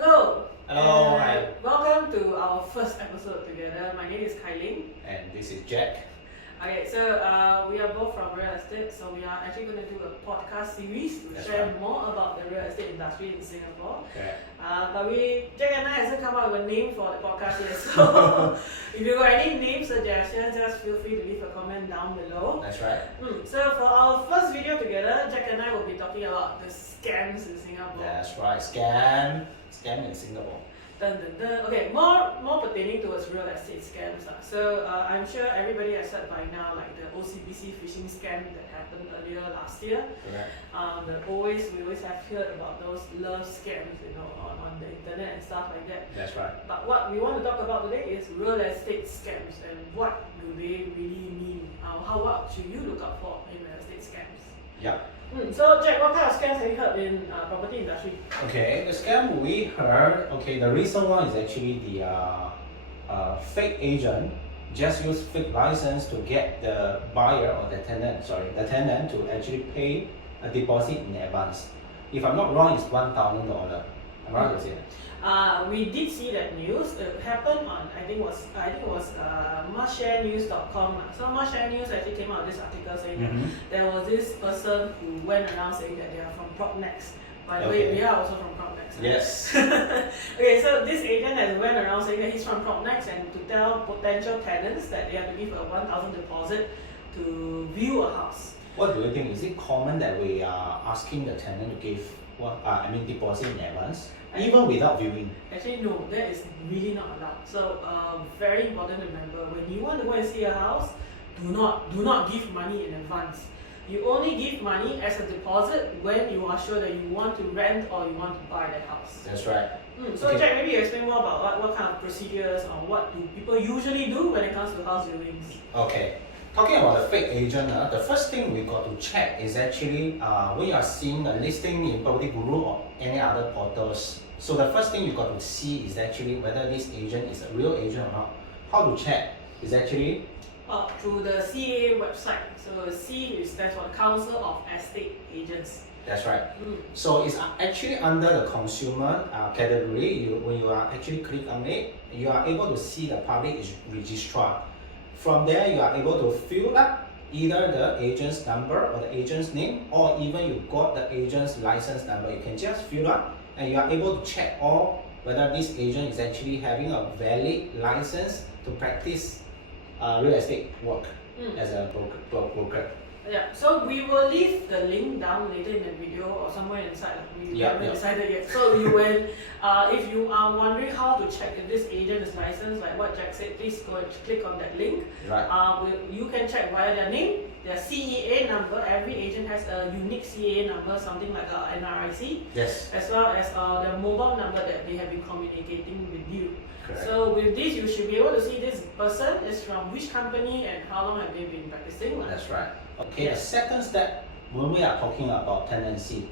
Hello. Hello, hi. Welcome to our first episode together. My name is Kai Ling. And this is Jack. Okay, so we are both from real estate, so we are actually going to do a podcast series to share more about the real estate industry in Singapore. Okay. But Jack and I hasn't come up with a name for the podcast yet, so if you got any name suggestions, just feel free to leave a comment down below. That's right. So for our first video together, Jack and I will be talking about the scams in Singapore. That's right. Scam in Singapore. Dun, dun, dun. Okay, more pertaining towards real estate scams. So I'm sure everybody has heard by now, like the OCBC phishing scam that happened earlier last year. Correct. We always have heard about those love scams, on the internet and stuff like that. That's right. But what we want to talk about today is real estate scams and what do they really mean? What should you look out for in real estate scams? Yeah. So Jack, what kind of scams have you heard in property industry? Okay, the scam we heard, the recent one is actually the fake agent just use fake license to get the buyer or the tenant to actually pay a deposit in advance. If I'm not wrong, it's $1,000. Am I right to say that? We did see that news. It happened on I think it was MustShareNews.com. So MustShareNews actually came out with this article saying that there was this person who went around saying that they are from PropNext. By the way, we are also from PropNext. Yes. Okay, so this agent has went around saying that he's from PropNext and to tell potential tenants that they have to give a $1,000 deposit to view a house. What do you think? Is it common that we are asking the tenant to give deposit in advance, even without viewing? Actually, no, that is really not allowed. So, very important to remember, when you want to go and see a house, do not give money in advance. You only give money as a deposit when you are sure that you want to rent or you want to buy that house. That's right. So Jack, maybe you explain more about what kind of procedures or what do people usually do when it comes to house viewings. Okay. Talking about the fake agent, the first thing we got to check is actually when you are seeing a listing in Property Guru or any other portals. So the first thing you got to see is actually whether this agent is a real agent or not. How to check is actually through the CA website. So C stands for the Council of Estate Agents. That's right. So it's actually under the consumer category. When you are actually click on it, you are able to see the public registrar. From there, you are able to fill up either the agent's number or the agent's name, or even you got the agent's license number. You can just fill up and you are able to check all whether this agent is actually having a valid license to practice real estate work as a broker. Yeah, so we will leave the link down later in the video or somewhere inside. We haven't decided yet. So you will, if you are wondering how to check if this agent is licensed, like what Jack said, please go and click on that link. Right. You can check via their name, their CEA number. Every agent has a unique CEA number, something like a NRIC. Yes. As well as their mobile number that they have been communicating with you. Correct. So with this, you should be able to see this person is from which company and how long have they been practicing. That's right. Okay, the second step, when we are talking about tenancy,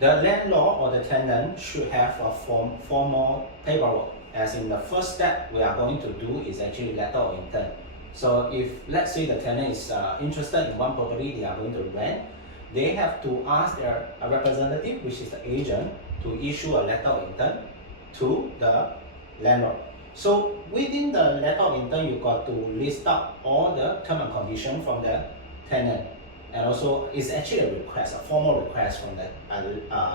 the landlord or the tenant should have a formal paperwork. As in the first step we are going to do is actually letter of intent. So if let's say the tenant is interested in one property they are going to rent, they have to ask their representative, which is the agent, to issue a letter of intent to the landlord. So within the letter of intent, you got to list out all the term and condition from the tenant, and also it's actually a request, a formal request from the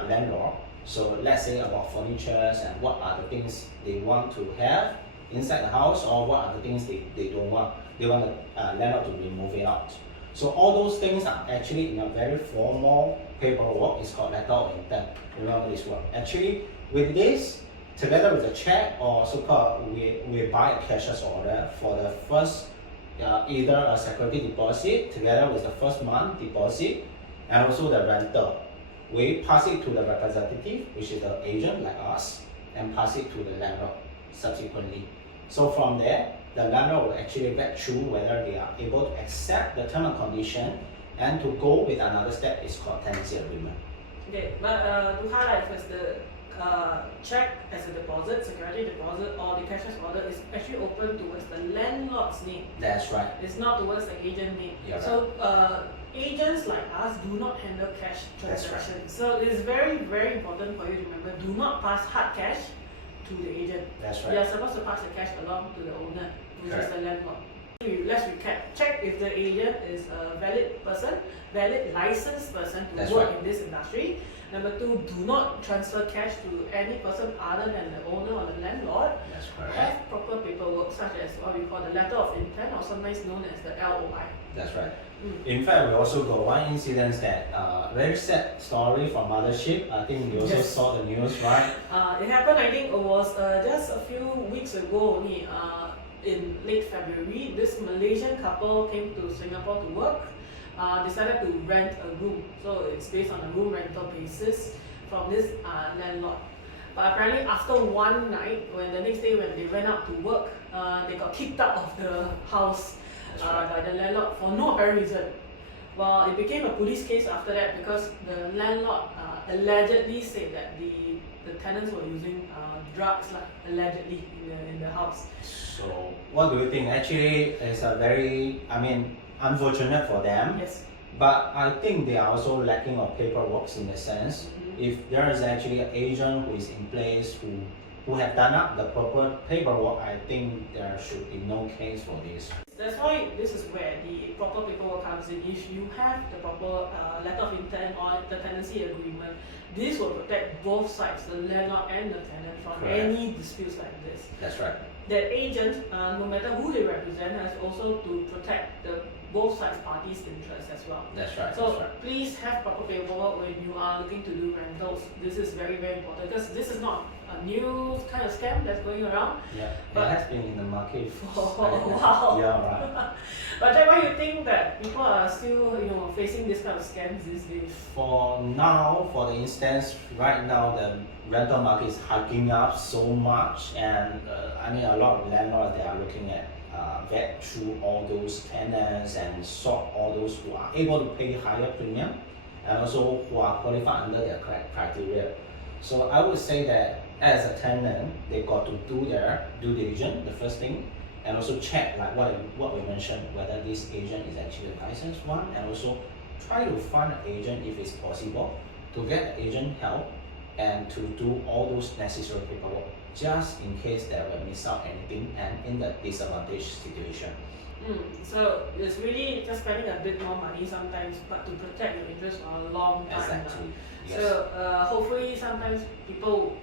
landlord. So let's say about furniture and what are the things they want to have inside the house, or what are the things they don't want. They want the landlord to remove it out. So all those things are actually in a very formal paperwork. It's called letter of intent. Remember this one. Actually, with this, together with a check or so-called, we buy a cashier's order for the first either a security deposit together with the first month deposit and also the rental. We pass it to the representative, which is the agent like us, and pass it to the landlord subsequently. So from there, the landlord will actually vet through whether they are able to accept the term and condition and to go with another step is called tenancy agreement. Okay, but to highlight first, the check as a deposit, security deposit, or the cashier's order is actually open towards the landlord's name. That's right. It's not towards the agent name. Yeah, so agents like us do not handle cash transactions. Right. So it is very, very important for you to remember, do not pass hard cash to the agent. That's You are right. supposed to pass the cash along to the owner, which is Correct. the landlord. Let's recap. Check if the agent is a valid person, valid licensed person to That's work right. in this industry. Number two, do not transfer cash to any person other than the owner or the landlord. That's correct. Have proper paperwork such as what we call the letter of intent, or sometimes known as the LOI. That's right. Mm. In fact, we also got one incident that very sad story from mothership. I think you also Yes. saw the news, right? It happened, I think it was just a few weeks ago only, in late February. This Malaysian couple came to Singapore to work, decided to rent a room. So it's based on a room rental basis from this landlord. But apparently after one night, when the next day when they went out to work, they got kicked out of the house That's right. by the landlord for no apparent reason. Well, it became a police case after that because the landlord allegedly said that the tenants were using drugs, allegedly, in the house. So, what do you think? Actually, it's a very, unfortunate for them. Yes. But I think they are also lacking of paperwork in the sense. Mhm. If there is actually an agent who is in place who have done up the proper paperwork, I think there should be no case for this. That's why this is where the proper paperwork comes in. If you have the proper letter of intent or the tenancy agreement, this will protect both sides, the landlord and the tenant, from Correct. any disputes like this. That's right. The agent, no matter who they represent, has also to protect the both sides parties' interests as well. That's right. So That's right. please have proper paperwork when you are looking to do rentals. This is very, very important because this is not a new kind of scam that's going around. Yeah, But- it has been in the market For a while. Yeah, right. But Jack, why you think that people are still, facing this kind of scams these days? For now, for the instance, right now the rental market is hiking up so much, and a lot of landlords, they are looking at vet through all those tenants and sort all those who are able to pay higher premium, and also who are qualified under their criteria. So I would say that as a tenant, they got to do their due diligence, the first thing, and also check like what we mentioned, whether this agent is actually a licensed one, and also try to find an agent if it's possible to get the agent help and to do all those necessary paperwork just in case they will miss out anything and in the disadvantaged situation. So it's really just spending a bit more money sometimes, but to protect your interest for a long time. Exactly. Yes. So hopefully sometimes people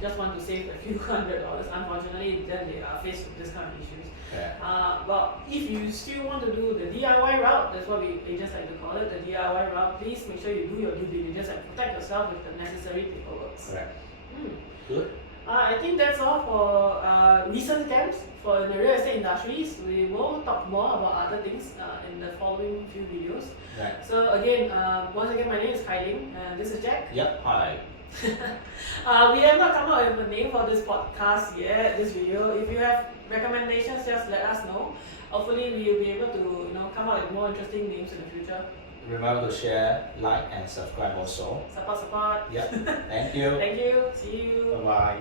just want to save a few $100. Unfortunately, then they are faced with this kind of issues. Yeah. But if you still want to do the DIY route, that's what we agents like to call it, the DIY route, please make sure you do your due diligence and protect yourself with the necessary paperwork. Correct. Hmm. Good. I think that's all for recent scams for the real estate industries. We will talk more about other things in the following few videos. Right. So again, once again, my name is Kai Ling and this is Jack. Yep. Hi. We have not come up with a name for this podcast yet, this video. If you have recommendations, just let us know. Hopefully we will be able to come up with more interesting names in the future. Remember to share, like, and subscribe also. Support. Yep. Thank you. Thank you. See you. Bye bye.